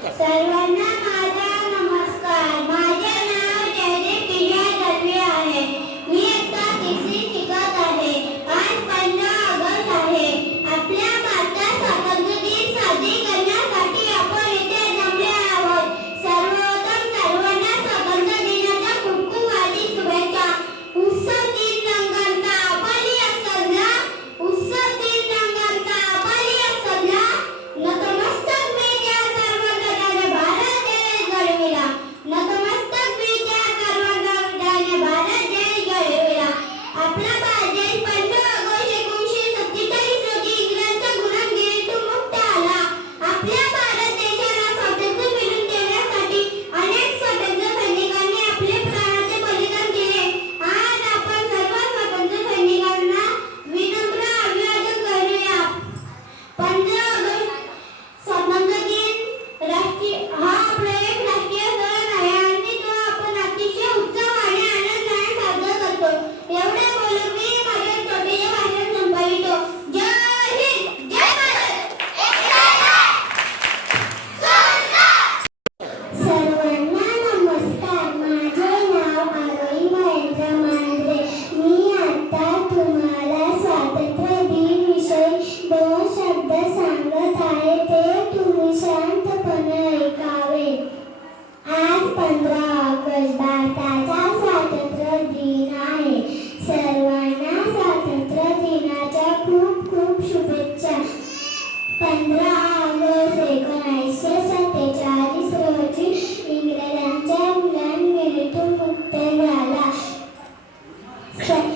です。か Check.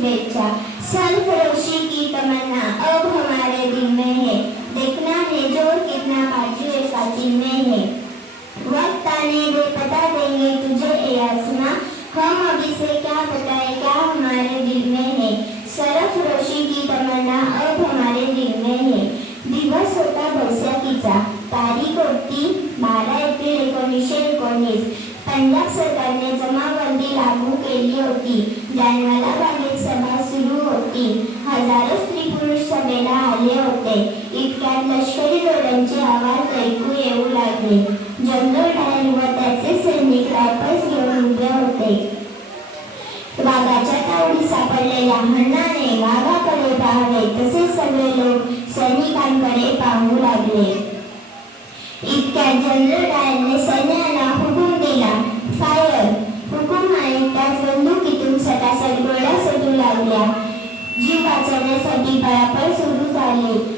शुभेच्छा। सरफरोशी की तमन्ना, अब हमारे दिल में है। देखना है ज़ोर कितना बाजू दिल में है। वक्त आने दे, पता देंगे तुझे ए आसमां। हम अभी से क्या बताए, क्या हमारे दिल में है। सरफ रोशी की तमन्ना, अब हमारे दिल में है। दिवस होता बैसाखीचा तारीख होती बारा एप्रिल एकोणीसशे एकोणीस पंजाब वाघाच्या सापडलेल्या हन्नाने वाघाकडे पाहावे तसे सगळे लोक सैनिकांकडे पाहू लागले. इतक्या जनरल डायरने सैन्याला हुकूम दिला. फायर हुकुमाने त्याच बंदुकीतून सटासट गोळ्या सुटू लागल्या. जीव वाचवण्यासाठी पळापळ सुरू झाली.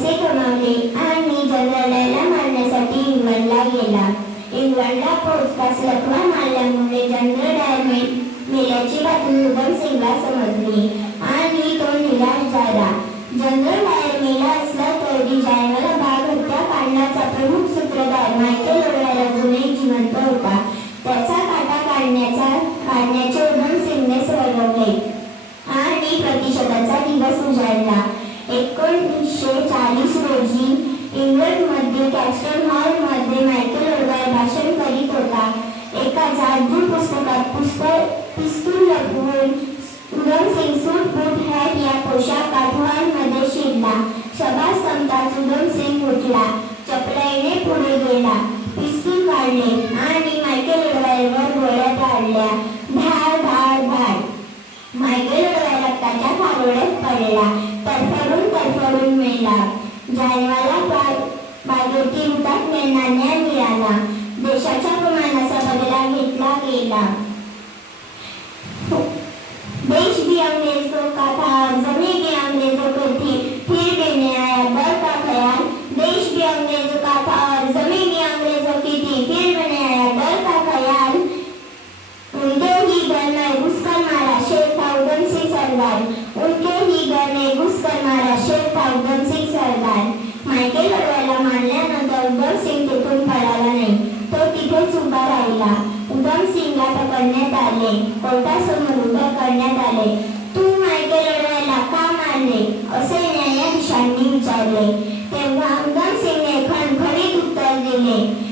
पैसे कमावले आणि जंगलाला मारण्यासाठी इंग्लंडला गेला. इंग्लंडला पोहोचताच लखवा मारल्यामुळे जनरल डायर मेल्याची बातमी उधम सिंगला समजली आणि तो निराश झाला. जनरल डायर मेला असला तरी जायवाला भाग हत्या काढण्याचा प्रमुख सूत्रधार मायकेल ओरवाला जुने जिवंत होता. त्याचा काटा काढण्याचा काढण्याचे उधम सिंगने ठरवले आणि प्रतिशोधाचा दिवस उजाडला. एकोणीसशे चाळीस रोजी इंग्लंडमध्ये कॅस्टन हॉलमध्ये मायकेल ओरवाल भाषण करीत होता. एका जादू पुस्तकात पुस्तक पिस्तूल लपवून उधम सिंग सूट बूट हॅट या पोशाखात हॉलमध्ये शिरला. सभा संपताच उधम सिंग उठला. चपलाईने पुढे गेला. पिस्तूल काढले आणि मायकेल ओरवालवर गोळ्या काढल्या धाड धाड धाड मायकेल ओरवाल रक्ताच्या थारोळ्यात पडला. तरफडून तरफडून मेला जानेवाला बाग बागेतील हुतात्म्यांना न्याय मिळाला. देशाच्या अपमानाचा बदला घेतला गेला. देश भी अंग्रेजों का था जमीन भी अंग्रेजों की थी फिर भी नहीं आया डर का ख्याल देश भी अंग्रेजों का था और जमीन भी अंग्रेजों की थी फिर भी नहीं आया डर का ख्याल उनके ही घर में घुसकर मारा शेर था उधम सिंह सरदार उनके ही घर में घुसकर मारा उधम सिंह सरदार. मायकेल अडवायला मानल्यानंतर उधम सिंग तिथून पळाला नाही. तो तिथेच उभा राहिला. उधम सिंगला पकडण्यात आले. कोर्टासमोर उभं करण्यात आले. तू मायकेल अडवायला का मारले? असे न्यायाधीशांनी विचारले. तेव्हा उधम सिंगने खणखणीत उत्तर दिले.